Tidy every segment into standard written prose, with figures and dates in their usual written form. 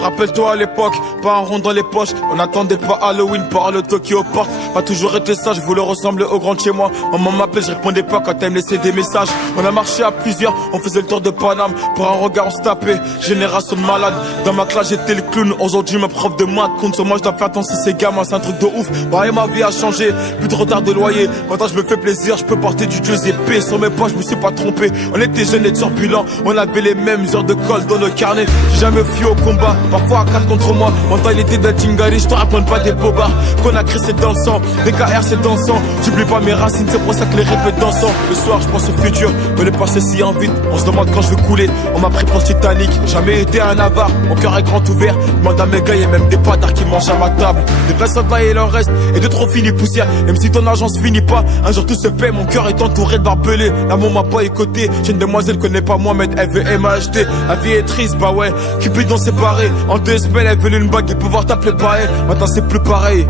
Rappelle-toi à l'époque, pas un rond dans les poches. On n'attendait pas Halloween par le Tokyo Park. Pas toujours été sage, je voulais ressembler au grand de chez moi. Maman m'appelait, je répondais pas quand elle me laissait des messages. On a marché à plusieurs, on faisait le tour de Paname. Pour un regard on se tapait, génération de malades. Dans ma classe j'étais le clown, aujourd'hui ma prof de maths compte sur moi, je dois faire attention si c'est gamin, c'est un truc de ouf. Ouais, ma vie a changé, plus de retard de loyer. Maintenant je me fais plaisir, je peux porter du Giuseppe. Sur mes poches je me suis pas trompé, on était jeunes et turbulents. On avait les mêmes heures de colle dans le carnet. J'ai jamais fui au combat, parfois à 4 contre moi. Mental il était d'Altingari, je te raconte pas des bobards. Qu'on a créé c'est dans le sang, des KR c'est dans le sang. J'oublie pas mes racines, c'est pour ça que les répètes dansant. Le soir je pense au futur, mais le passé si en vite. On se demande quand je veux couler, on m'a pris pour le Titanic. Jamais été un avare, mon cœur est grand ouvert. Demande à mes gars, y'a même des patards qui mangent à ma table. Des vrais soldats il en reste, et de trop finis poussière. Même si ton argent se finit pas, un jour tout se paie. Mon cœur est entouré de barbelés, l'amour m'a pas écouté. J'ai une demoiselle connaît pas moi, mais elle veut m'acheter. La vie est triste, bah ouais, Cupidon séparé. En 2 semaines elle veut une bague et pouvoir t'appeler pareil. Maintenant c'est plus pareil,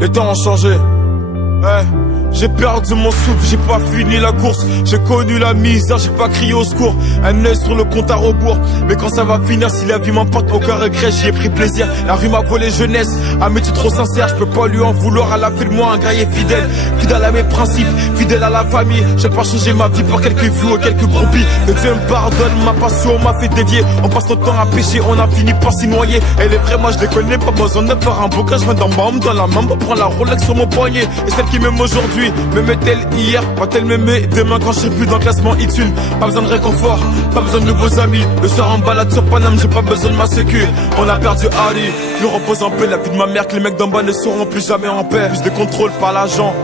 les temps ont changé. Ouais. J'ai perdu mon souffle, j'ai pas fini la course. J'ai connu la misère, j'ai pas crié au secours. Un œil sur le compte à rebours. Mais quand ça va finir, si la vie m'emporte, aucun regret, j'y ai pris plaisir. La rue m'a volé jeunesse, un métier trop sincère. Je peux pas lui en vouloir, elle a fait de moi un gars fidèle. Fidèle à mes principes, fidèle à la famille. J'ai pas changé ma vie pour quelques vues et quelques broupies. Que Dieu me pardonne, ma passion m'a fait dévier. On passe notre temps à pêcher, on a fini par s'y noyer. Elle est vraie, moi je les connais, pas besoin de faire un bouquin. Je viens d'en bas, dans la main, pour prendre la Rolex sur mon poignet. Et celle qui m'aime aujourd'hui m'aimait-elle hier, va-t-elle m'aimer demain quand je serai plus dans le classement X1? Pas besoin de réconfort, pas besoin de nouveaux amis. Le soir en balade sur Paname, j'ai pas besoin de ma sécu. On a perdu Ali, je repose en paix. La vie de ma mère que les mecs d'en bas ne seront plus jamais en paix. Plus de contrôle par l'agent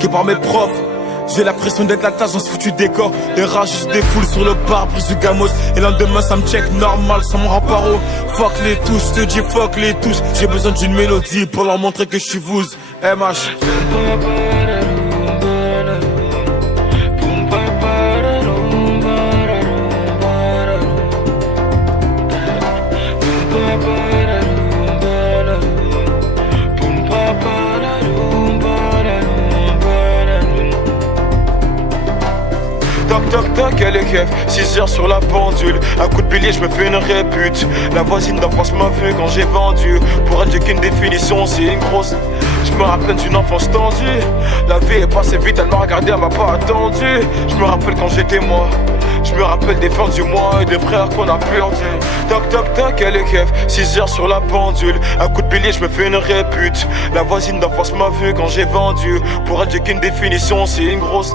que par mes profs. J'ai la pression d'être à tâche dans ce foutu décor. Des rages, juste des foules sur le pare-brise du gamos. Et le lendemain ça me check normal sans mon remparo. Fuck les tous, je te dis fuck les tous. J'ai besoin d'une mélodie pour leur montrer que je suis vous. MH. Toc toc toc, elle est keuf, 6 heures sur la pendule. Un coup de billet, je me fais une répute. La voisine d'en face m'a vu quand j'ai vendu. Pour elle, j'ai qu'une définition, c'est une grosse. Je me rappelle d'une enfance tendue. La vie est passée vite, elle m'a regardé, elle m'a pas attendu. Je me rappelle quand j'étais moi. Je me rappelle des fins du mois et des frères qu'on a perdu. Toc toc toc, elle est keuf, 6 heures sur la pendule. Un coup de billet, je me fais une répute. La voisine d'en face m'a vu quand j'ai vendu. Pour elle, j'ai qu'une définition, c'est une grosse.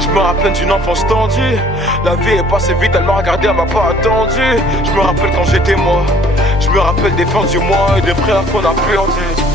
Je me rappelle d'une enfance tendue. La vie est passée vite, elle m'a regardé, elle m'a pas attendu. Je me rappelle quand j'étais moi. Je me rappelle des fins du mois et des frères qu'on a perdu.